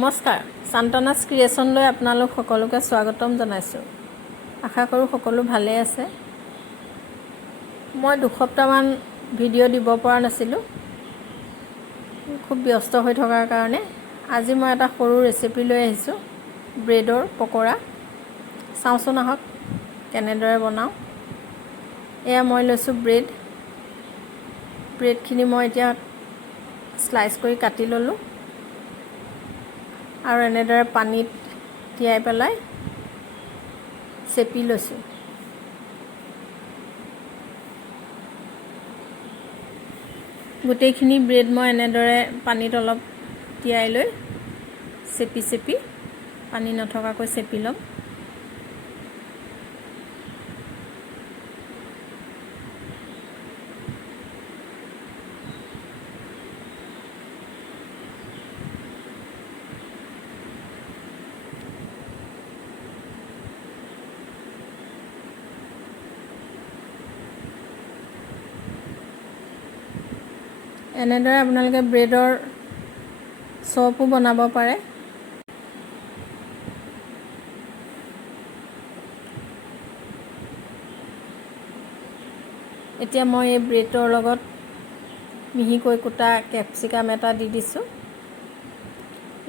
নমস্কাৰ Santana ক্ৰিয়েচনলৈ আপোনালোক সকলোকে স্বাগতম জনাইছো আশা কৰো সকলো ভালে আছে মই দুসপ্তাহমান ভিডিও দিব পৰা নাছিলো খুব ব্যস্ত হৈ থকাৰ কাৰণে আজি মই এটা সৰু ৰেচিপি লৈ আহিছো ব্ৰেডৰ পকৰা চাওচোন আহক কেনেদৰে বনাও এয়া মই লৈছো ব্ৰেডখিনি মই এতিয়া স্লাইস কৰি কাটি ললো আৰু এনেদৰে পানীত তিয়াই পেলাই চেপি লৈছো গোটেইখিনি ব্ৰেড মই এনেদৰে পানীত অলপ তিয়াই লৈ চেপি পানী নথকাকৈ চেপি লম এনেদৰে আপোনালোকে ব্ৰেডৰ চপো বনাব পাৰে এতিয়া মই এই ব্ৰেডৰ লগত মিহিকৈ কুটা কেপচিকাম এটা দি দিছো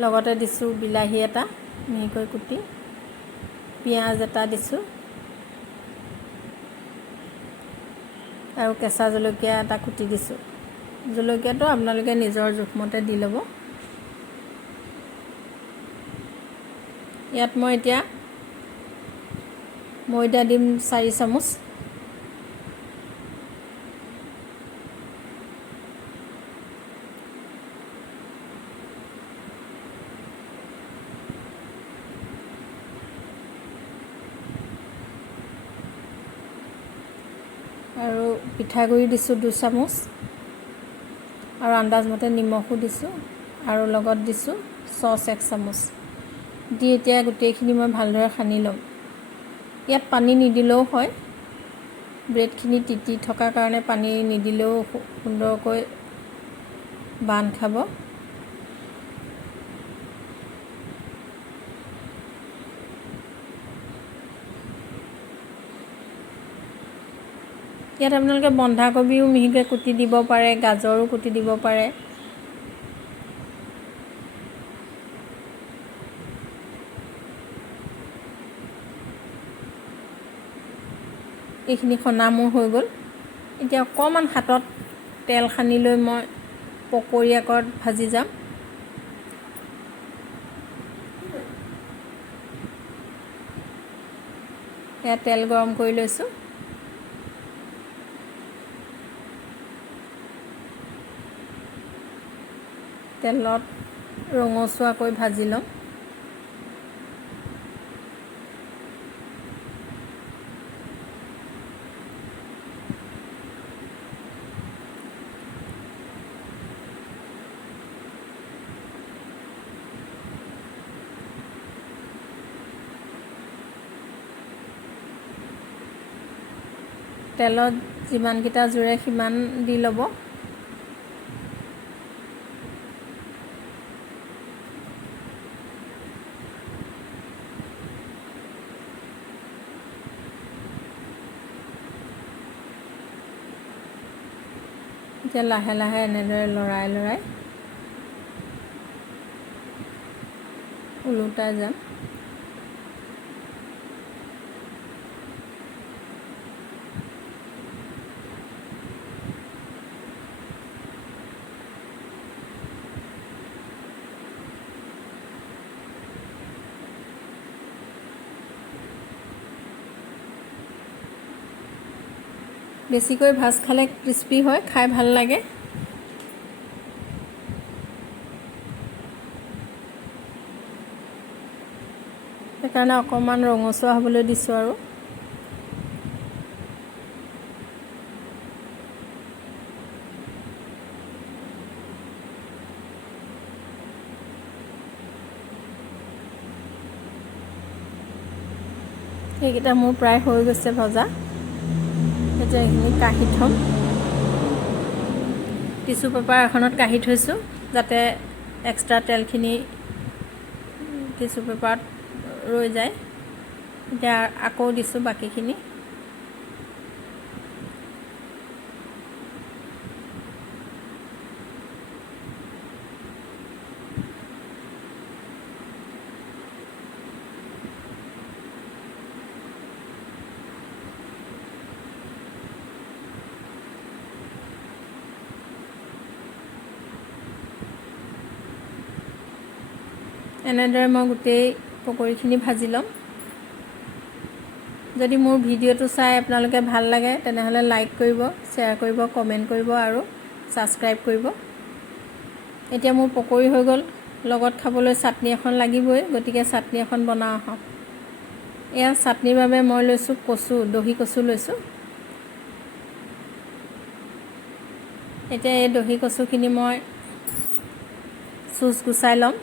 লগতে দিছো বিলাহী এটা মিহিকৈ কুটি পিয়াজ এটা দিছো আৰু কেঁচা জলকীয়া এটা কুটি দিছো জলকীয়াটো আপোনালোকে নিজৰ জোখমতে দি ল'ব ইয়াত মই এতিয়া ময়দা দিম 4 চামুচ আৰু পিঠাগুড়ি দিছো 2 চামুচ আৰু আন্দাজমতে নিমখো দিছো আৰু লগত দিছো সস 1 চামুচ দি এতিয়া গোটেইখিনি মই ভালদৰে খানি লম ইয়াত পানী নিদিলেও হয় ব্ৰেডখিনি তিতি থকা কাৰণে পানী নিদিলেও সুন্দৰকৈ বান খাব ইয়াত আপোনালোকে বন্ধাকবিও মিহিকৈ কুটি দিব পাৰে গাজৰো কুটি দিব পাৰে এইখিনি খনা মোৰ হৈ গ'ল এতিয়া অকমান হাতত তেল খানি লৈ মই পকৰি আকত ভাজি যাম এয়া তেল গৰম কৰি লৈছো তেলত ৰঙচুৱাকৈ ভাজি লম তেলত যিমানকিটা জুৰে সিমান দি ল'ব এতিয়া লাহে লাহে এনেদৰে লৰাই উলুটাই যাম বেছিকৈ ভাজ খালে ক্ৰিস্পি হয় খাই ভাল লাগে সেইকাৰণে অকমান ৰঙচুৱা হ'বলৈ দিছো আৰু এইকেইটা মোৰ প্ৰায় হৈ গৈছে ভজা এতিয়া এইখিনি কাঢ়ি থম টিস্যু পেপাৰ এখনত কাঢ়ি থৈছো যাতে এক্সট্ৰা তেলখিনি টিচু পেপাৰত ৰৈ যায়। এতিয়া আকৌ দিছোঁ বাকীখিনি। এনেদৰে মই গোটেই পকৰীখিনি ভাজি ল'ম। যদি মোৰ ভিডিঅ'টো চাই আপোনালোকে ভাল লাগে তেনেহ'লে লাইক কৰিব, শ্বেয়াৰ কৰিব, কমেণ্ট কৰিব আৰু ছাবস্ক্ৰাইব কৰিব। এতিয়া মোৰ পকৰী হৈ গ'ল, লগত খাবলৈ চাটনি এখন লাগিবই, গতিকে চাটনি এখন বনাওঁ আহক। এয়া চাটনিৰ বাবে মই লৈছোঁ কচু, দহি কচু লৈছোঁ। এতিয়া এই দহি কচুখিনি মই চুচ গুচাই ল'ম।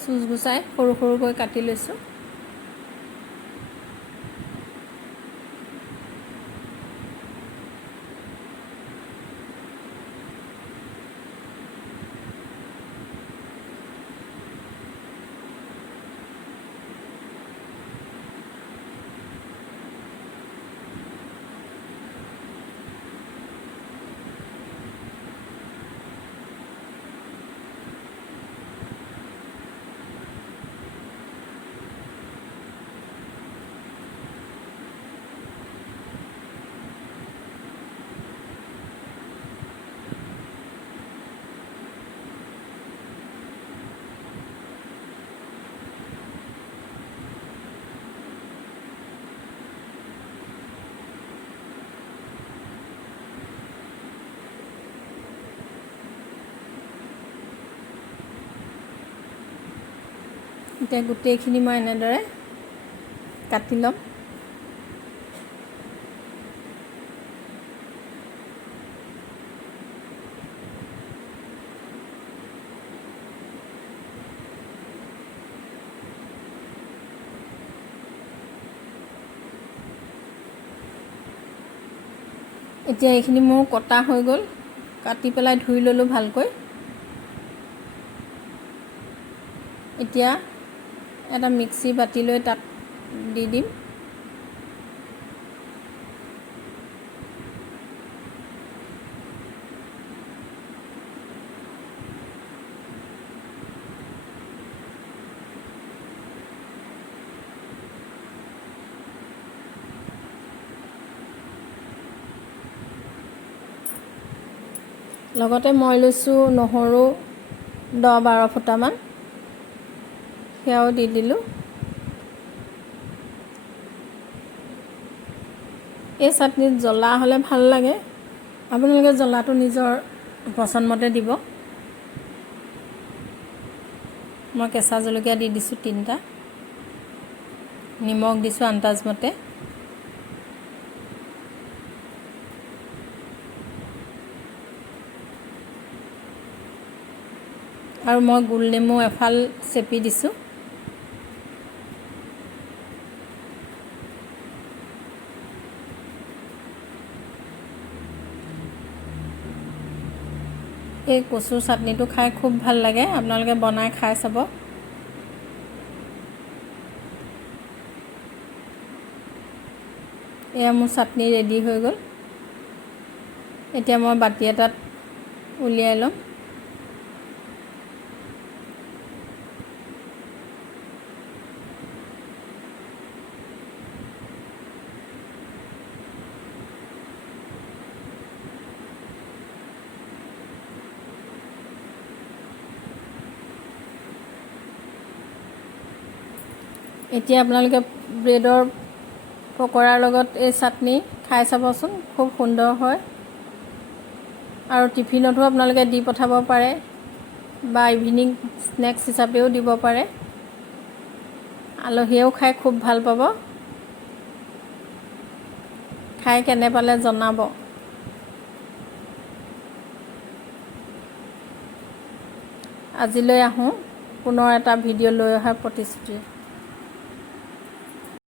চুচ গুচাই সৰু সৰুকৈ কাটি লৈছোঁ। এতিয়া গোটেইখিনি মই এনেদৰে কাটি ল'ম। এতিয়া এইখিনি মোৰ কটা হৈ গ'ল, কাটি পেলাই ধুই ল'লোঁ ভালকৈ। এতিয়া এটা মিক্সি বাতি লৈ তাত দি দিম। লগতে মই লৈছোঁ নহৰু 10-12 ফুটামান, সেয়াও দি দিলোঁ। এই চাটনিত জ্বলা হ'লে ভাল লাগে, আপোনালোকে জ্বলাটো নিজৰ পচন্দমতে দিব। মই কেঁচা জলকীয়া দি দিছোঁ 3টা, নিমখ দিছোঁ আন্দাজমতে। আৰু মই গোল নেমু এফাল চেপি দিছোঁ। এই কচুৰ চাটনিটো খাই খুব ভাল লাগে, আপোনালোকে বনাই খাই চাব। এয়া মোৰ চাটনি ৰেডি হৈ গ'ল। এতিয়া মই বাতি এটাত উলিয়াই ল'ম। এতিয়া আপোনালোকে ব্ৰেডৰ পকৰাৰ লগত এই চাটনি খাই চাবচোন, খুব সুন্দৰ হয়। আৰু টিফিনতো আপোনালোকে দি পঠাব পাৰে বা ইভিনিং স্নেক্স হিচাপেও দিব পাৰে। আলহীয়েও খাই খুব ভাল পাব। খাই কেনে পালে জনাব। আজিলৈ আহোঁ, পুনৰ এটা ভিডিঅ' লৈ অহাৰ প্ৰতিশ্ৰুতি।